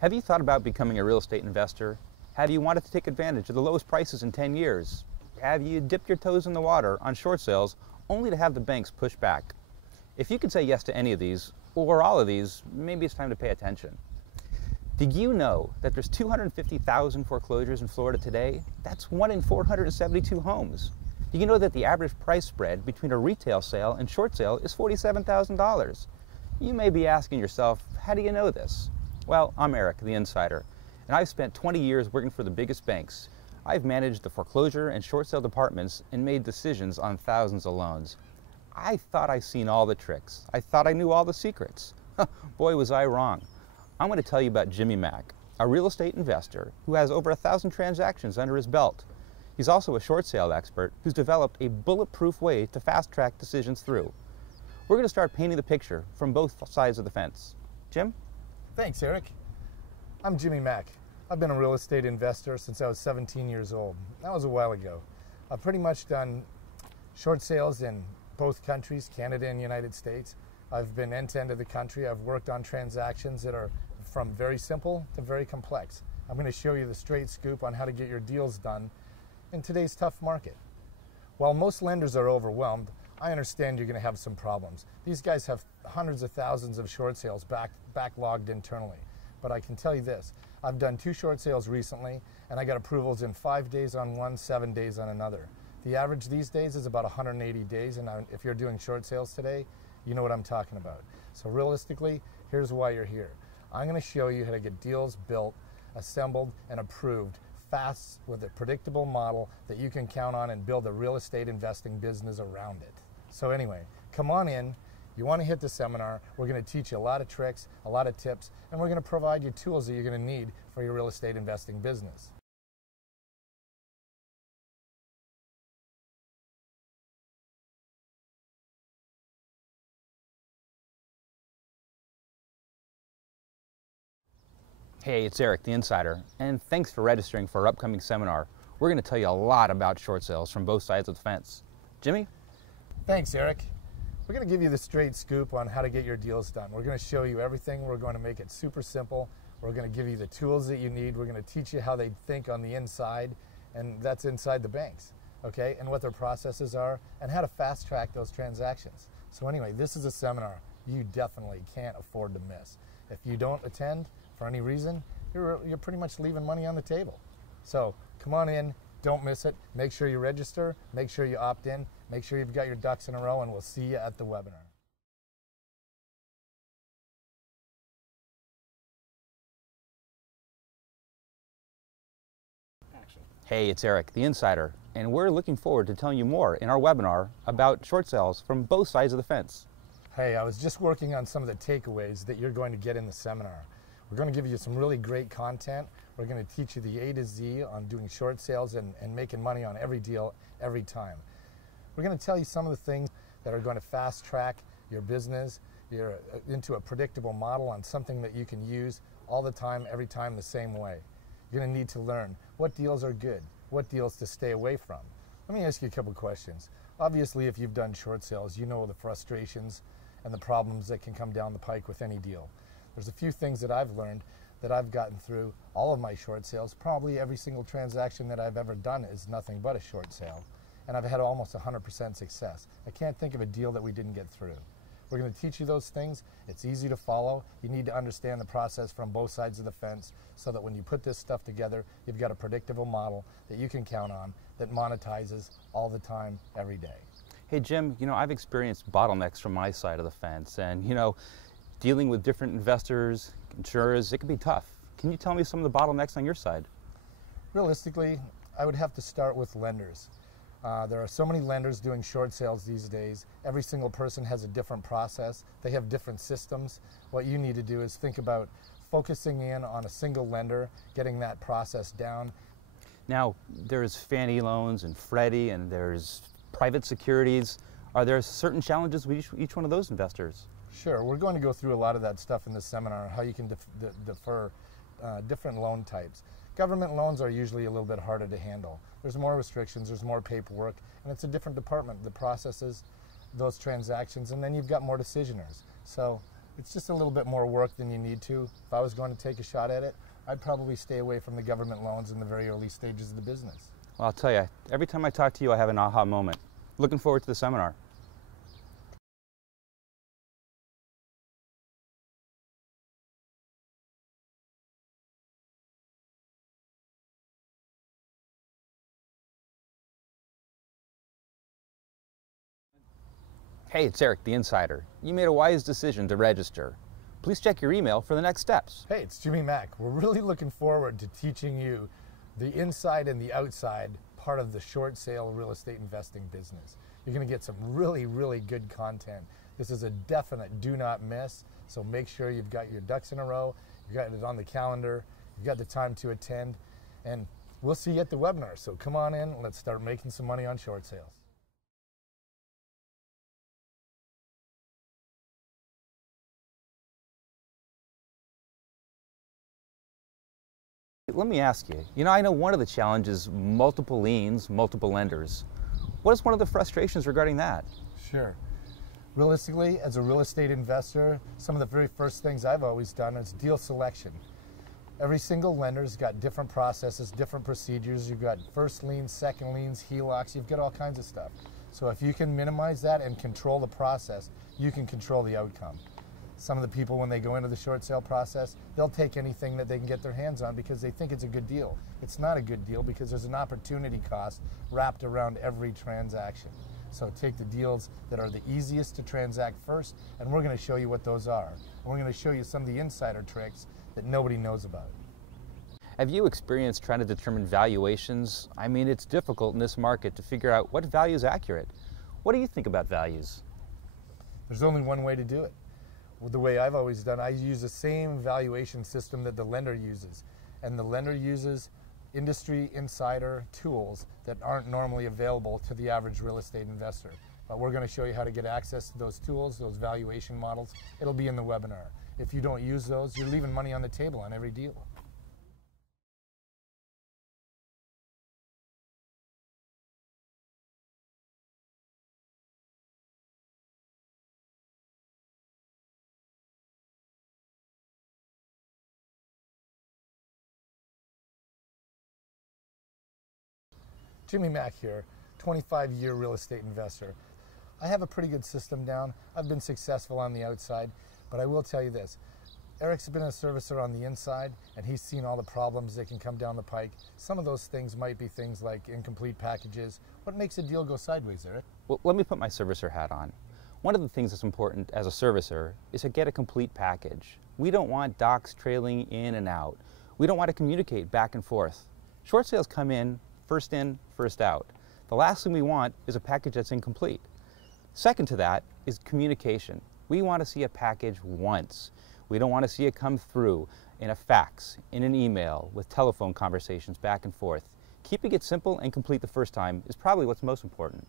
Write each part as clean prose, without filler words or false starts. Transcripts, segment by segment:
Have you thought about becoming a real estate investor? Have you wanted to take advantage of the lowest prices in 10 years? Have you dipped your toes in the water on short sales only to have the banks push back? If you could say yes to any of these, or all of these, maybe it's time to pay attention. Did you know that there's 250,000 foreclosures in Florida today? That's 1 in 472 homes. Do you know that the average price spread between a retail sale and short sale is $47,000? You may be asking yourself, how do you know this? Well, I'm Eric, the insider, and I've spent 20 years working for the biggest banks. I've managed the foreclosure and short sale departments and made decisions on thousands of loans. I thought I'd seen all the tricks. I thought I knew all the secrets. Boy, was I wrong. I'm going to tell you about Jimmy Mack, a real estate investor who has over 1,000 transactions under his belt. He's also a short sale expert who's developed a bulletproof way to fast-track decisions through. We're going to start painting the picture from both sides of the fence. Jim? Thanks, Eric. I'm Jimmy Mack. I've been a real estate investor since I was 17 years old. That was a while ago. I've pretty much done short sales in both countries, Canada and United States. I've been end-to-end of the country. I've worked on transactions that are from very simple to very complex. I'm going to show you the straight scoop on how to get your deals done in today's tough market. While most lenders are overwhelmed, I understand you're going to have some problems. These guys have hundreds of thousands of short sales backlogged internally. But I can tell you this, I've done 2 short sales recently, and I got approvals in 5 days on one, 7 days on another. The average these days is about 180 days, and if you're doing short sales today, you know what I'm talking about. So realistically, here's why you're here. I'm going to show you how to get deals built, assembled, and approved fast with a predictable model that you can count on and build a real estate investing business around it. So anyway, come on in. You want to hit the seminar. We're going to teach you a lot of tricks, a lot of tips, and we're going to provide you tools that you're going to need for your real estate investing business. Hey, it's Eric, the insider, and thanks for registering for our upcoming seminar. We're going to tell you a lot about short sales from both sides of the fence. Jimmy? Thanks, Eric. We're going to give you the straight scoop on how to get your deals done. We're going to show you everything. We're going to make it super simple. We're going to give you the tools that you need. We're going to teach you how they think on the inside, and that's inside the banks, okay, and what their processes are, and how to fast track those transactions. So anyway, this is a seminar you definitely can't afford to miss. If you don't attend for any reason, you're pretty much leaving money on the table. So come on in, don't miss it. Make sure you register, make sure you opt in, make sure you've got your ducks in a row, and we'll see you at the webinar. Hey, it's Eric, the insider, and we're looking forward to telling you more in our webinar about short sales from both sides of the fence. Hey, I was just working on some of the takeaways that you're going to get in the seminar. We're going to give you some really great content. We're going to teach you the A to Z on doing short sales and making money on every deal, every time. We're going to tell you some of the things that are going to fast track your business into a predictable model on something that you can use all the time, every time, the same way. You're going to need to learn what deals are good, what deals to stay away from. Let me ask you a couple questions. Obviously, if you've done short sales, you know the frustrations and the problems that can come down the pike with any deal. There's a few things that I've learned that I've gotten through all of my short sales. Probably every single transaction that I've ever done is nothing but a short sale. And I've had almost 100% success. I can't think of a deal that we didn't get through. We're going to teach you those things. It's easy to follow. You need to understand the process from both sides of the fence so that when you put this stuff together, you've got a predictable model that you can count on that monetizes all the time, every day. Hey, Jim, you know, I've experienced bottlenecks from my side of the fence, and, you know, dealing with different investors, insurers, it can be tough. Can you tell me some of the bottlenecks on your side? Realistically, I would have to start with lenders. There are so many lenders doing short sales these days. Every single person has a different process. They have different systems. What you need to do is think about focusing in on a single lender, getting that process down. Now, there's Fannie loans and Freddie, and there's private securities. Are there certain challenges with each one of those investors? Sure, we're going to go through a lot of that stuff in this seminar, how you can defer different loan types. Government loans are usually a little bit harder to handle. There's more restrictions, there's more paperwork, and it's a different department that processes those transactions, and then you've got more decisioners. So It's just a little bit more work than you need to. If I was going to take a shot at it, I'd probably stay away from the government loans in the very early stages of the business. Well, I'll tell you, every time I talk to you, I have an aha moment. Looking forward to the seminar. Hey, it's Eric, the Insider. You made a wise decision to register. Please check your email for the next steps. Hey, it's Jimmy Mack. We're really looking forward to teaching you the inside and the outside part of the short sale real estate investing business. You're going to get some really, really good content. This is a definite do not miss, so make sure you've got your ducks in a row, you've got it on the calendar, you've got the time to attend, and we'll see you at the webinar. So come on in, let's start making some money on short sales. Let me ask you, I know one of the challenges, multiple liens, multiple lenders. What is one of the frustrations regarding that? Sure. Realistically, as a real estate investor, some of the very first things I've always done is deal selection. Every single lender's got different processes, different procedures. You've got first liens, second liens, HELOCs, you've got all kinds of stuff. So if you can minimize that and control the process, you can control the outcome. Some of the people, when they go into the short sale process, they'll take anything that they can get their hands on because they think it's a good deal. It's not a good deal because there's an opportunity cost wrapped around every transaction. So take the deals that are the easiest to transact first, and we're going to show you what those are. And we're going to show you some of the insider tricks that nobody knows about. Have you experienced trying to determine valuations? I mean, it's difficult in this market to figure out what value is accurate. What do you think about values? There's only one way to do it. Well, the way I've always done, I use the same valuation system that the lender uses. And the lender uses industry insider tools that aren't normally available to the average real estate investor. But we're going to show you how to get access to those tools, those valuation models. It'll be in the webinar. If you don't use those, you're leaving money on the table on every deal. Jimmy Mack here, 25-year real estate investor. I have a pretty good system down. I've been successful on the outside, but I will tell you this. Eric's been a servicer on the inside, and he's seen all the problems that can come down the pike. Some of those things might be things like incomplete packages. What makes a deal go sideways, Eric? Well, let me put my servicer hat on. One of the things that's important as a servicer is to get a complete package. We don't want docs trailing in and out. We don't want to communicate back and forth. Short sales come in, first out. The last thing we want is a package that's incomplete. Second to that is communication. We want to see a package once. We don't want to see it come through in a fax, in an email, with telephone conversations back and forth. Keeping it simple and complete the first time is probably what's most important.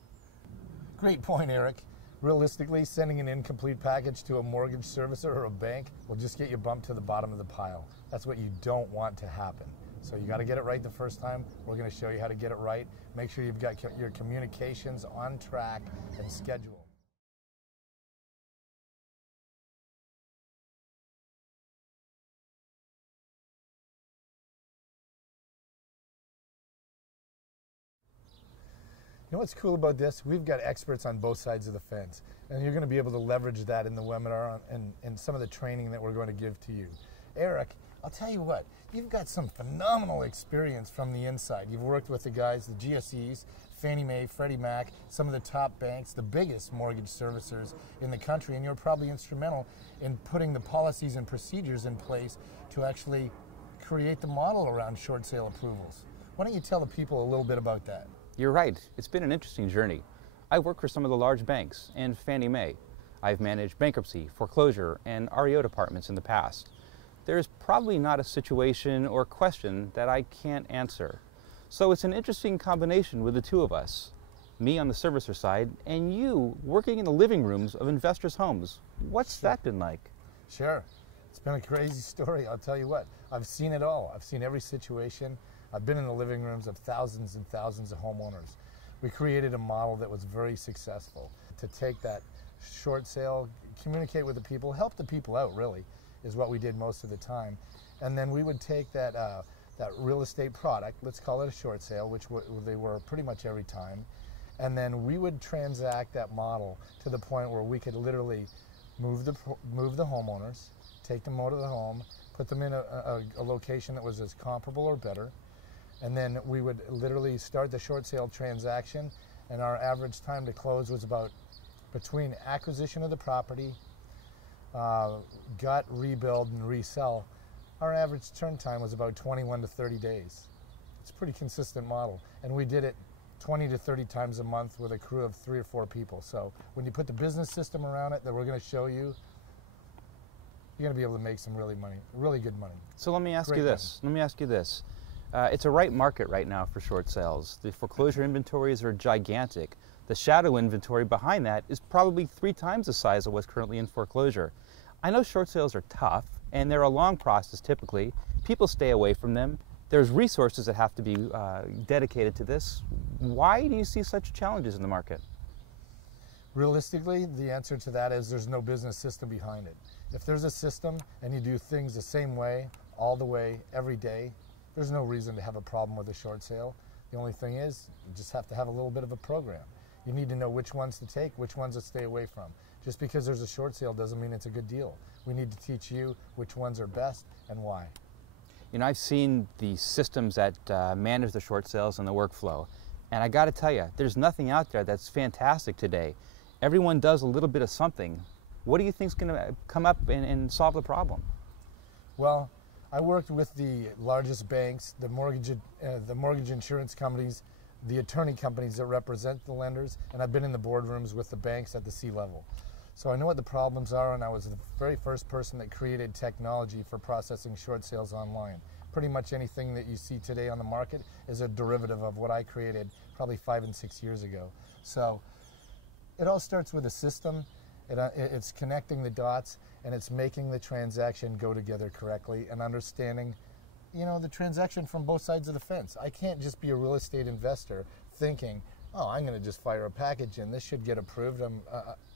Great point, Eric. Realistically, sending an incomplete package to a mortgage servicer or a bank will just get you bumped to the bottom of the pile. That's what you don't want to happen. So you got to get it right the first time. We're going to show you how to get it right. Make sure you've got your communications on track and schedule. You know what's cool about this? We've got experts on both sides of the fence, and you're going to be able to leverage that in the webinar and some of the training that we're going to give to you. Eric, I'll tell you what, you've got some phenomenal experience from the inside. You've worked with the guys, the GSEs, Fannie Mae, Freddie Mac, some of the top banks, the biggest mortgage servicers in the country, and you're probably instrumental in putting the policies and procedures in place to actually create the model around short sale approvals. Why don't you tell the people a little bit about that? You're right. It's been an interesting journey. I work for some of the large banks and Fannie Mae. I've managed bankruptcy, foreclosure, and REO departments in the past. There's probably not a situation or question that I can't answer. So it's an interesting combination with the two of us. Me on the servicer side, and you working in the living rooms of investors' homes. What's that been like? Sure. It's been a crazy story. I'll tell you what. I've seen it all. I've seen every situation. I've been in the living rooms of thousands and thousands of homeowners. We created a model that was very successful to take that short sale, communicate with the people, help the people out, really, is what we did most of the time. And then we would take that real estate product, let's call it a short sale, which they were pretty much every time, and then we would transact that model to the point where we could literally move the homeowners, take them out of the home, put them in a location that was as comparable or better, and then we would literally start the short sale transaction, and our average time to close was about between acquisition of the property, gut, rebuild, and resell. Our average turn time was about 21 to 30 days. It's a pretty consistent model, and we did it 20 to 30 times a month with a crew of 3 or 4 people. So when you put the business system around it that we're going to show you, you're going to be able to make some really good money. So let me ask you this. It's a right market right now for short sales. The foreclosure inventories are gigantic. The shadow inventory behind that is probably 3 times the size of what's currently in foreclosure. I know short sales are tough, and they're a long process typically. People stay away from them. There's resources that have to be dedicated to this. Why do you see such challenges in the market? Realistically, the answer to that is there's no business system behind it. If there's a system and you do things the same way, all the way, every day, there's no reason to have a problem with a short sale. The only thing is, you just have to have a little bit of a program. You need to know which ones to take, which ones to stay away from. Just because there's a short sale doesn't mean it's a good deal. We need to teach you which ones are best and why. You know, I've seen the systems that manage the short sales and the workflow, and I got to tell you, there's nothing out there that's fantastic today. Everyone does a little bit of something. What do you think is going to come up and solve the problem? Well, I worked with the largest banks, the mortgage insurance companies, the attorney companies that represent the lenders, and I've been in the boardrooms with the banks at the C-level. So I know what the problems are, and I was the very first person that created technology for processing short sales online. Pretty much anything that you see today on the market is a derivative of what I created probably 5 and 6 years ago. So it all starts with a system. It's connecting the dots, and it's making the transaction go together correctly and understanding, you know, the transaction from both sides of the fence. I can't just be a real estate investor thinking, oh, I'm going to just fire a package in. This should get approved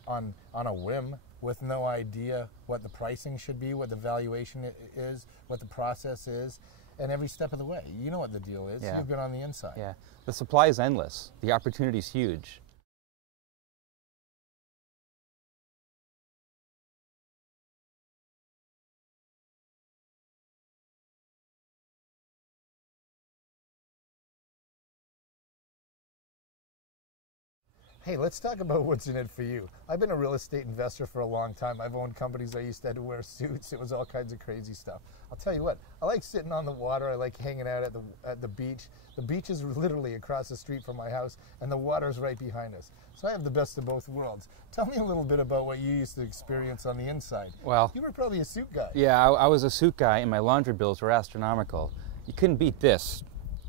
on a whim with no idea what the pricing should be, what the valuation is, what the process is, and every step of the way. You know what the deal is. Yeah. You've been on the inside. Yeah. The supply is endless. The opportunity is huge. Hey, let's talk about what's in it for you. I've been a real estate investor for a long time. I've owned companies. I used to have to wear suits. It was all kinds of crazy stuff. I'll tell you what, I like sitting on the water. I like hanging out at the beach. The beach is literally across the street from my house, and the water's right behind us. So I have the best of both worlds. Tell me a little bit about what you used to experience on the inside. Well, you were probably a suit guy. Yeah, I was a suit guy, and my laundry bills were astronomical. You couldn't beat this.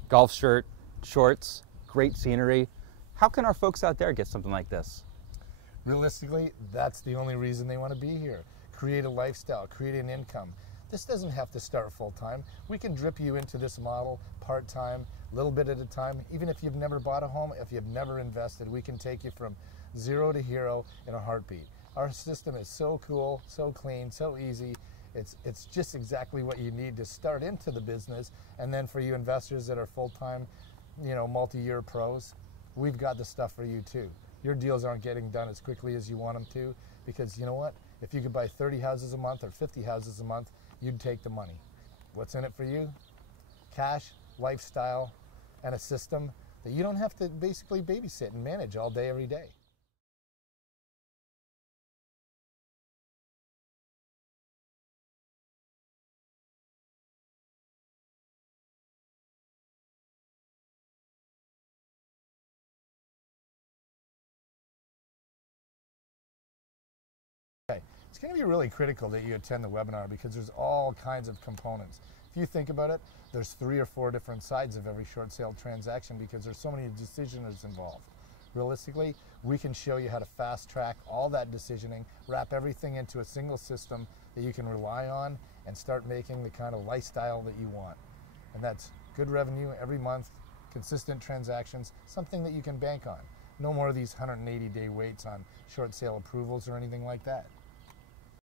Golf shirt, shorts, great scenery. How can our folks out there get something like this? Realistically, that's the only reason they want to be here. Create a lifestyle, create an income. This doesn't have to start full-time. We can drip you into this model part-time, a little bit at a time. Even if you've never bought a home, if you've never invested, we can take you from 0 to hero in a heartbeat. Our system is so cool, so clean, so easy. It's just exactly what you need to start into the business. And then for you investors that are full-time, you know, multi-year pros, we've got the stuff for you too. Your deals aren't getting done as quickly as you want them to, because you know what? If you could buy 30 houses a month or 50 houses a month, you'd take the money. What's in it for you? Cash, lifestyle, and a system that you don't have to basically babysit and manage all day, every day. It's going to be really critical that you attend the webinar because there's all kinds of components. If you think about it, there's 3 or 4 different sides of every short sale transaction because there's so many decisioners involved. Realistically, we can show you how to fast track all that decisioning, wrap everything into a single system that you can rely on and start making the kind of lifestyle that you want. And that's good revenue every month, consistent transactions, something that you can bank on. No more of these 180-day waits on short sale approvals or anything like that.